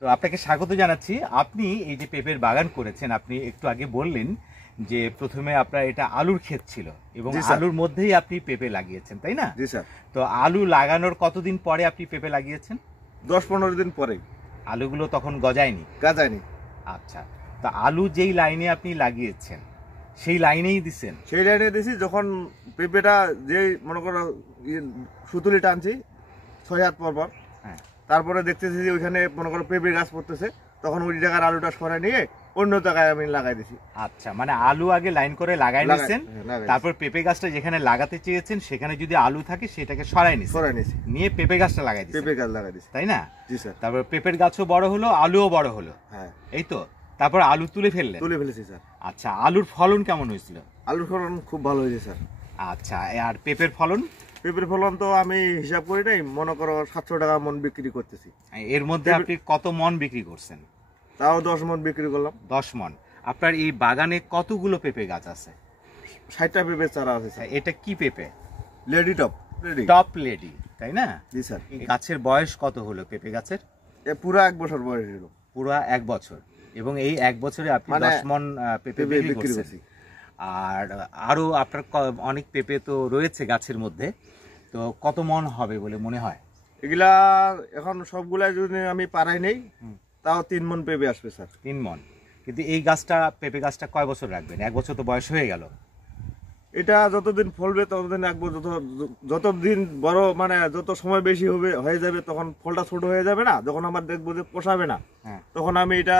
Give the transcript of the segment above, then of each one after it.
তো আপনাকে স্বাগত জানাচ্ছি। আপনি এই যে পেঁপের বাগান করেছেন, আপনি একটু আগে বললেন যে প্রথমে আপনার এটা আলুর ক্ষেত ছিল এবং আলুর মধ্যেই আপনি পেঁপে লাগিয়েছেন, তাই না? জি স্যার। তো আলু লাগানোর কতদিন পরে আপনি পেঁপে লাগিয়েছেন? 10-15 দিন পরে। আলুগুলো তখন গজায়নি? গাজায়নি। আচ্ছা, তো আলু যেই লাইনে আপনি লাগিয়েছেন সেই লাইনেই দিছেন? সেই লাইনে দিছি। যখন পেঁপেটা যে মনে করো সুতুলি টানছি 6 হাত পর পর, হ্যাঁ, তারপরে দেখতেছি যে ওইখানে মনে করো পেঁপে গাছ পড়তেছে, তখন ওই জায়গার আলুটা সরাই নিয়ে অন্য জায়গায় আমি লাগাই দিছি। আচ্ছা, মানে আলু আগে লাইন করে লাগাই নিয়েছেন, তারপর পেঁপে গাছটা যেখানে লাগাতে চেয়েছেন সেখানে যদি আলু থাকে সেটাকে সরাই নিয়েছি, নিয়ে পেঁপে গাছটা লাগাই দিয়েছি। পেঁপে গাছ লাগাই দিছি, তাই না? জি স্যার। তারপর পেঁপের গাছও বড় হলো, আলুও বড় হলো, হ্যাঁ এই তো। তারপর আলু তুলে ফেলেছি স্যার। আচ্ছা, আলুর ফলন কেমন হয়েছিল? আলুর ফলন খুব ভালো হয়েছে স্যার। আচ্ছা, আর পেঁপের ফলন? পেঁপের ফলন তো আমি হিসাব করি নাই, মনে করো 700 টাকা মন বিক্রি করতেছি। এর মধ্যে আপনি কত মন বিক্রি করছেন? তাও 10 মন বিক্রি করলাম। 10 মন। আপনার এই বাগানে কতগুলো পেঁপে গাছ আছে? 60টা পেঁপে চারা আছে স্যার। এটা কি পেঁপে? লেডি টপ লেডি, তাই না? জি স্যার। গাছের বয়স কত হলো পেঁপে গাছের? পুরো 1 বছর বয়স হলো। পুরো 1 বছর। এবং এই 1 বছরে আপনি 10 মন পেঁপে বিক্রি করছেন। আর আরো আপনার অনেক পেঁপে তো রয়েছে গাছের মধ্যে, তো কত মন হবে বলে মনে হয়? এগুলা এখন সবগুলা যদি আমি পারাই নেই তাও 3 মন পেঁপে আসবে স্যার। 3 মন। কিন্তু এই পেঁপে গাছটা কয় বছর রাখবেন? 1 বছর তো বয়স হয়ে গেল। এটা যতদিন ফলবে ততদিন রাখবো, যতদিন বড় মানে যত সময় বেশি হয়ে যাবে তখন ফলটা ছোট হয়ে যাবে না, যখন আমার দেখবো যে পোষাবে না, তখন আমি এটা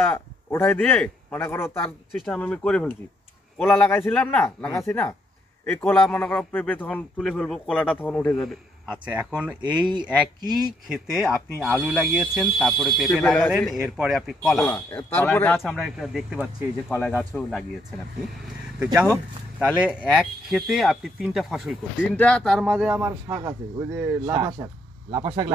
ওঠাই দিয়ে মনে করো তার সিস্টেম আমি করে ফেলছি। কলা লাগাইছিলাম না, লাগাচ্ছি না, এই কলা মনে করো পেঁপে তখন তুলে ফেলবো, কলাটা তখন উঠে যাবে। আচ্ছা, এখন এই একই ক্ষেতে আপনি আলু লাগিয়েছেন, তারপরে পেঁপে লাগালেন, এরপরে আপনি কলা গাছ আমরা একটা দেখতে পাচ্ছি, এই যে কলা গাছও লাগিয়েছেন আপনি। তো যাই হোক, তাহলে এক ক্ষেতে আপনি 3টা ফসল করছেন। 3টা, তার মাঝে আমার শাক আছে, ওই যে লাফা শাক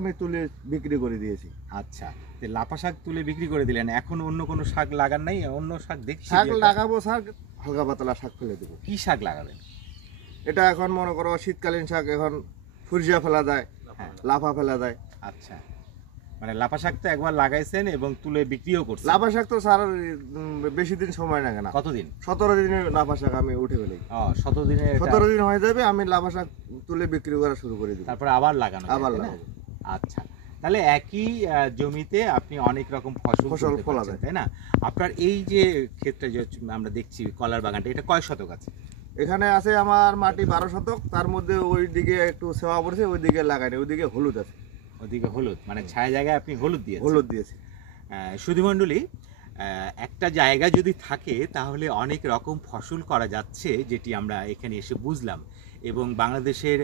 আমি তুলে বিক্রি করে দিয়েছি। আচ্ছা, লাফা শাক তুলে বিক্রি করে দিলেন। এখন অন্য কোনো শাক লাগান নাই? অন্য শাক দেখছি। শাক লাগাবো স্যার, হালকা পাতলা শাক ফেলে দেবো। কি শাক লাগাবেন? এটা এখন মনে করো শীতকালীন শাক, এখন ফুরজিয়া ফেলা যায়, লাফা ফেলা যায়। আচ্ছা, মানে লাফা শাক তো একবার লাগাইছেন এবং তুলে বিক্রিও করছেন। লাফা শাক তো স্যার বেশি দিন সময় লাগে না। কতদিন? 17 দিনে লাফা শাক আমি উঠে ফেলি। 17 দিন হয়ে যাবে, আমি লাফা শাক তুলে বিক্রি করা শুরু করে দিই। তারপর আবার লাগানো? আচ্ছা, তাহলে একই জমিতে আপনি অনেক রকম ফসল ফলা যায়, তাই না? আপনার এই যে ক্ষেতটা যে আমরা দেখছি কলার বাগানটা, এটা কয় শতক আছে? এখানে আছে আমার মাটি 12 শতক, তার মধ্যে ওই দিকে একটু সেবা পড়ছে, ওই দিকে লাগাইনি, ওই দিকে হলুদ আছে। ওদিকে হলুদ, মানে ছায়া জায়গায় আপনি হলুদ দিয়েছি। সুধীমণ্ডলী, একটা জায়গা যদি থাকে তাহলে অনেক রকম ফসল করা যাচ্ছে, যেটি আমরা এখানে এসে বুঝলাম। এবং বাংলাদেশের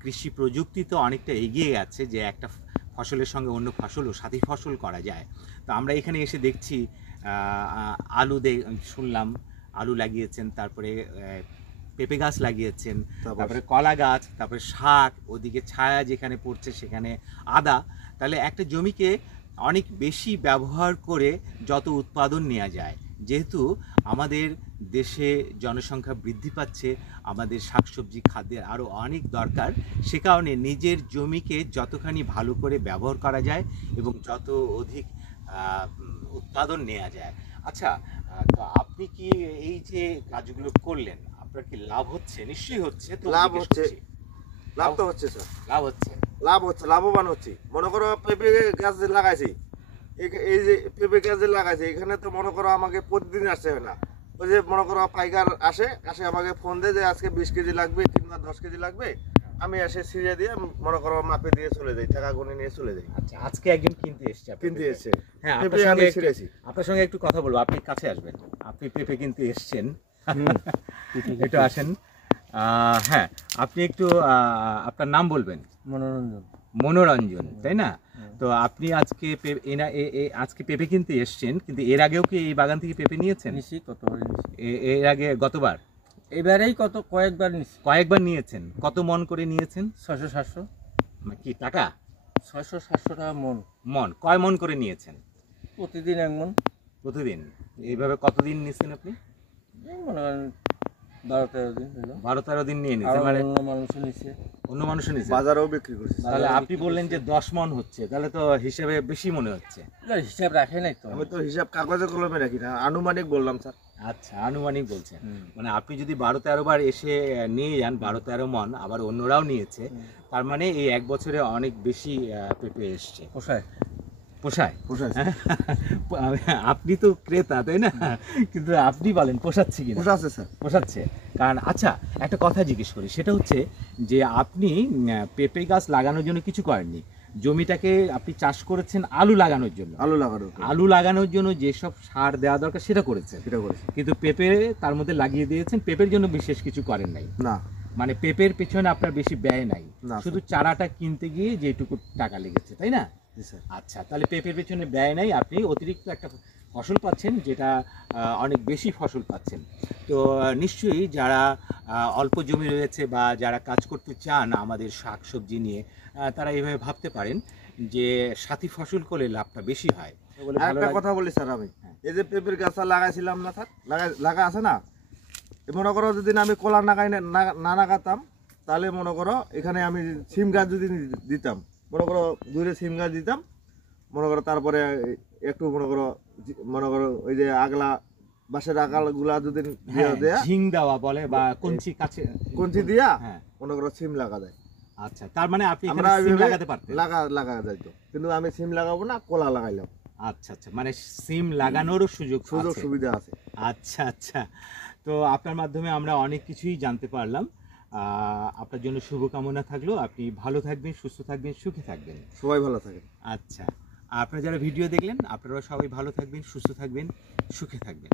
কৃষি প্রযুক্তি তো অনেকটা এগিয়ে গেছে যে একটা ফসলের সঙ্গে অন্য ফসলও সাথী ফসল করা যায়। তো আমরা এখানে এসে দেখছি আলু শুনলাম আলু লাগিয়েছেন, তারপরে পেঁপে গাছ লাগিয়েছেন, তারপরে কলা গাছ, তারপরে শাক, ওদিকে ছায়া যেখানে পড়ছে সেখানে আদা। তাহলে একটা জমিকে অনেক বেশি ব্যবহার করে যত উৎপাদন নেওয়া যায়, যেহেতু আমাদের দেশে জনসংখ্যা বৃদ্ধি পাচ্ছে, আমাদের শাকসবজি খাদ্যের আরও অনেক দরকার, সে কারণে নিজের জমিকে যতখানি ভালো করে ব্যবহার করা যায় এবং যত অধিক উৎপাদন নেওয়া যায়। আচ্ছা, তো আপনি কি এই যে কাজগুলো করলেন, আপনার কি লাভ হচ্ছে? নিশ্চয়ই হচ্ছে। তো লাভ হচ্ছে, লাভ তো হচ্ছে স্যার, লাভ হচ্ছে, লাভবান হচ্ছে। মনে করো পেঁপে গাছ লাগাইছি, এই যে পেঁপে গাছ লাগাইছি, এখানে তো মনে করো আমাকে প্রতিদিন আসতে হবে না। ওই যে মনে করো পাইকার আসে আমাকে ফোন দেয় যে আজকে 20 কেজি লাগবে কিংবা 10 কেজি লাগবে, আমি এসে ছিঁড়ে দিয়ে মনে করো মাপে দিয়ে চলে যাই, টাকা গুনে নিয়ে চলে যাই। আচ্ছা, আজকে একজন কিনতে এসছে। হ্যাঁ, আপনার সঙ্গে একটু কথা বলবো, আপনি কাছে আসবেন। আপনি পেঁপে কিনতে এসছেন, একটু আসেন। হ্যাঁ, আপনি একটু আপনার নাম বলবেন? মনোরঞ্জন, তাই না? তো আপনি আজকে আজকে পেঁপে কিনতে এসছেন, কিন্তু এর আগেও কি এই বাগান থেকে পেঁপে নিয়েছেন? এর আগে গতবার? এবারেই কয়েকবার নিয়েছেন। কত মন করে নিয়েছেন? 600-700। কি টাকা? 600-700 টাকা মন। কয় মন করে নিয়েছেন? প্রতিদিন 1 মন। প্রতিদিন? এইভাবে কতদিন নিচ্ছেন আপনি? মনে করেন 12-13 দিন হলো। 12-13 দিন নিয়ে আর নিয়েছে, মানে অন্য মানুষের নিচে অন্য মানুষও নিয়েছে। বাজারেও বিক্রি করছি। তাহলে আপনি বললেন যে 10 মণ হচ্ছে, তাহলে তো হিসেবে বেশি মনে হচ্ছে। না, হিসাব রাখে নাই তো। আমি তো হিসাব কাগজে কলমে রাখি না, আনুমানিক বললাম স্যার। আচ্ছা, আনুমানিক বলছেন। মানে আপনি যদি 12-13 বার এসে নিয়ে যান 12-13 মণ, আবার অন্যরাও নিয়েছে, তার মানে এই 1 বছরে অনেক বেশি পেঁপে এসছে। পোষায়। পোষায়? পোষায়। আপনি তো ক্রেতা, তাই না? কিন্তু আপনি বলেন পোষাচ্ছে কিনা? পোষাচ্ছে স্যার। পোষাচ্ছে। কারণ আচ্ছা, একটা কথা জিজ্ঞেস করি, সেটা হচ্ছে যে আপনি পেঁপে গাছ লাগানোর জন্য কিছু করেননি, জমিটাকে আপনি চাষ করেছেন আলু লাগানোর জন্য। আলু লাগানোর জন্য যেসব সার দেওয়া দরকার সেটা করেছেন, সেটা করেছি। কিন্তু পেঁপে তার মধ্যে লাগিয়ে দিয়েছেন, পেঁপের জন্য বিশেষ কিছু করেন নাই। না, মানে পেঁপের পেছনে আপনার বেশি ব্যয় নাই, না, শুধু চারাটা কিনতে গিয়ে যেটুকু টাকা লেগেছে, তাই না? জি স্যার। আচ্ছা, তাহলে পেঁপের পেছনে ব্যয় নাই, আপনি অতিরিক্ত একটা ফসল পাচ্ছেন, যেটা অনেক বেশি ফসল পাচ্ছেন। তো নিশ্চয়ই যারা অল্প জমি রয়েছে বা যারা কাজ করতে চান আমাদের শাক সবজি নিয়ে, তারা এইভাবে ভাবতে পারেন যে সাথী ফসল করলে লাভটা বেশি হয়। একটা কথা বলি স্যার, আমি এই যে পেঁপের গাছটা লাগাইছিলাম না স্যার, লাগা আছে না, মনে করো যদি আমি কলা না লাগাতাম, তাহলে মনে করো এখানে আমি সিম গাছ যদি দিতাম, মনে করো দূরে সিম গাছ দিতাম, মনে করো তারপরে একটু মনে করো ওই যে আগলা বাঁশের আগালগুলা যদি দেয়া, ঝিং দেওয়া বলে বা কঞ্চি দিয়া হ্যাঁ, মনে করো সিম লাগা যায়। আচ্ছা, তার মানে আপনি আমরা সিম লাগাতে পারতেন। লাগা যাইতো, কিন্তু আমি সিম লাগাবো না, কলা লাগাইলাম। আচ্ছা আচ্ছা, মানে সিম লাগানোরও সুযোগ সুবিধা আছে। আচ্ছা আচ্ছা, তো আপনার মাধ্যমে আমরা অনেক কিছুই জানতে পারলাম। আপনার জন্য শুভকামনা থাকলো, আপনি ভালো থাকবেন, সুস্থ থাকবেন, সুখে থাকবেন। সবাই ভালো থাকেন। আচ্ছা, আপনারা যারা ভিডিও দেখলেন আপনারা সবাই ভালো থাকবেন, সুস্থ থাকবেন, সুখে থাকবেন।